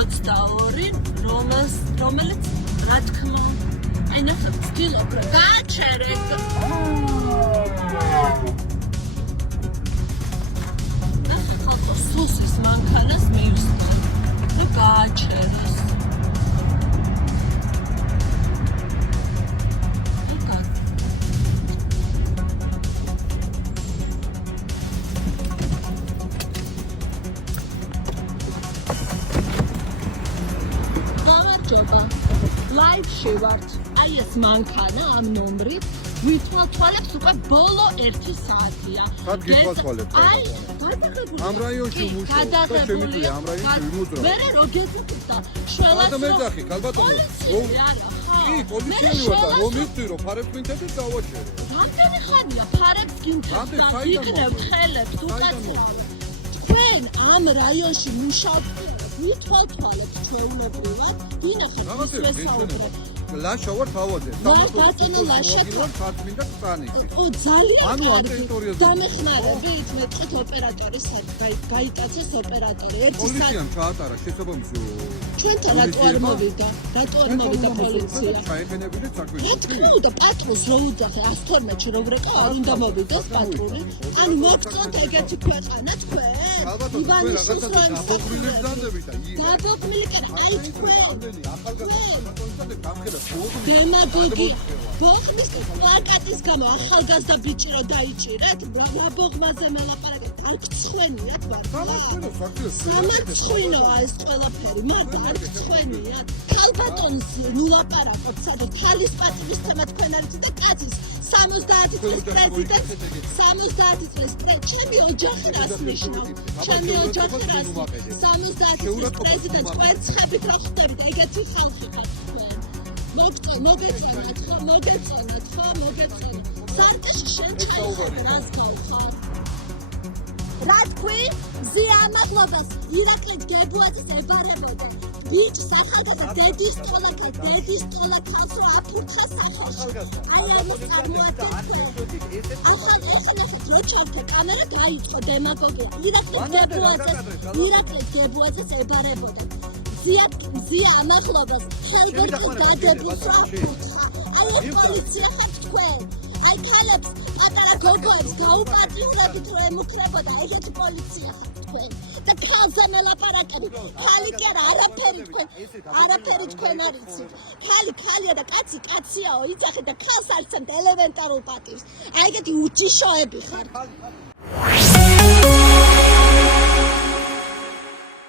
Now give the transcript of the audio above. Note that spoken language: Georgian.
22, რომელიც რა თქმა აი ნახე ვცდილობ რა გააჩერეთ ახლა სუსის მანქანას მივსწრე და გააჩერეს ლაივში ვართ. აი ეს მანქანა ამ ნომრით ვითვალთვალებს უკვე ბოლო 1 საათია. სად გითვალთვალებთ? აი, გადაღებული. ამ რაიონში მუშაობ და შემიძლია ამ რაიონში ვიმუძრავ. მერე რო გეძებთ და შველას რომ მეძახი, ქალბატონო. კი, პოლიციელი ვარ და რომ მივხვდი რომ ფარებს გინთებთ დავაჩერე. რამდენი ხანია ფარებს გინთებთ და იგნევთ ხელებს უკაცრავ. თქვენ ამ რაიონში მუშაობთ ვითვალთვალებთ ჩვეულებრივად. დინახეთ ის ვესაუბრებ. ლაშა ვარ თავაზე. ბატონო ლაშა ვარ მინდა წანიკი. ო ძალიან ანუ ამ კარგი. ტერიტორიაზე დამეხმარებით მეტყვით ოპერატორი გაიკაცეს ოპერატორი. პოლიციამ ჩაატარა შესაბამისი ჩვენთან რატო არ მოვიდა? რატო არ მოვიდა პოლიცია? ჩაეფენებინე საქმეში. რა თქმა უნდა, პატრონს რო უძახე 112 რო ვრეკა, არ უნდა მოვიდეს პატრონი. ანუ მოგწონთ ეგეთი ქვეყანა თქვენ? ივანიშვილს რო დაბოყრილებს დანდებით და დაბოყრილი კანა, აი თქვენ. ახალგაზრდა დემაგოგი ბოხმის პლაკატის გამო ახალგაზრდა ბიჭი რა დაიჭირეთ? რა ბოხმაზე მელაპარაკეთ? აი გცხვენიათ სამაცხვინოა ეს ყველაფერი, მაგრამ არ გცხვენიათ? ქალბატონს ნულაპარაკოთ, სადაც ქალის პატივისცემა თქვენ არ იცით და კაცის 70 წლის პრეზიდენტს 70 წლის ჩემი ოჯახი რას ნიშნავს? ჩემი ოჯახი რას 70 წლის პრეზიდენტს კვერცხებით რა ხდებით? ეგეთი ხალხი ხართ თქვენ. მოგეწონათ ხო? მოგეწონათ ხო? მოგეწონათ. სარკეში შენ ჩაიხარ რას გავხარ? რა თქვი? ზიამაღლობას ირაკლი გებუაძის ებარებოდა. ბიჭს ახალგაზრდა დედის ტოლა ქალსო აფურთხა სახალხში. აი ამის წარმოადგენს. ახალგაზრდებს რო ჩავთე კამერა გაიწყო დემაგოგია. ირაკლი გებუაძის ებარებოდა. ზია ამაღლობას ხელბერტი დადების რა ფურთხა. აი ეს პოლიცია ხართ თქვენ. აი ქალებს პატარა გოგოებს გაუპატიურებით რო ემუქრებოდა ეგეთი პოლიცია ხართ თქვენ. და ქალზე მელაპარაკები. ქალი კი არა, არაფერი თქვენ არ იცით. ქალია და კაცი კაციაო, იძახეთ და ქალს არ იცემთ ელემენტარულ პატივს. აი ეგეთი უჯიშოები ხართ.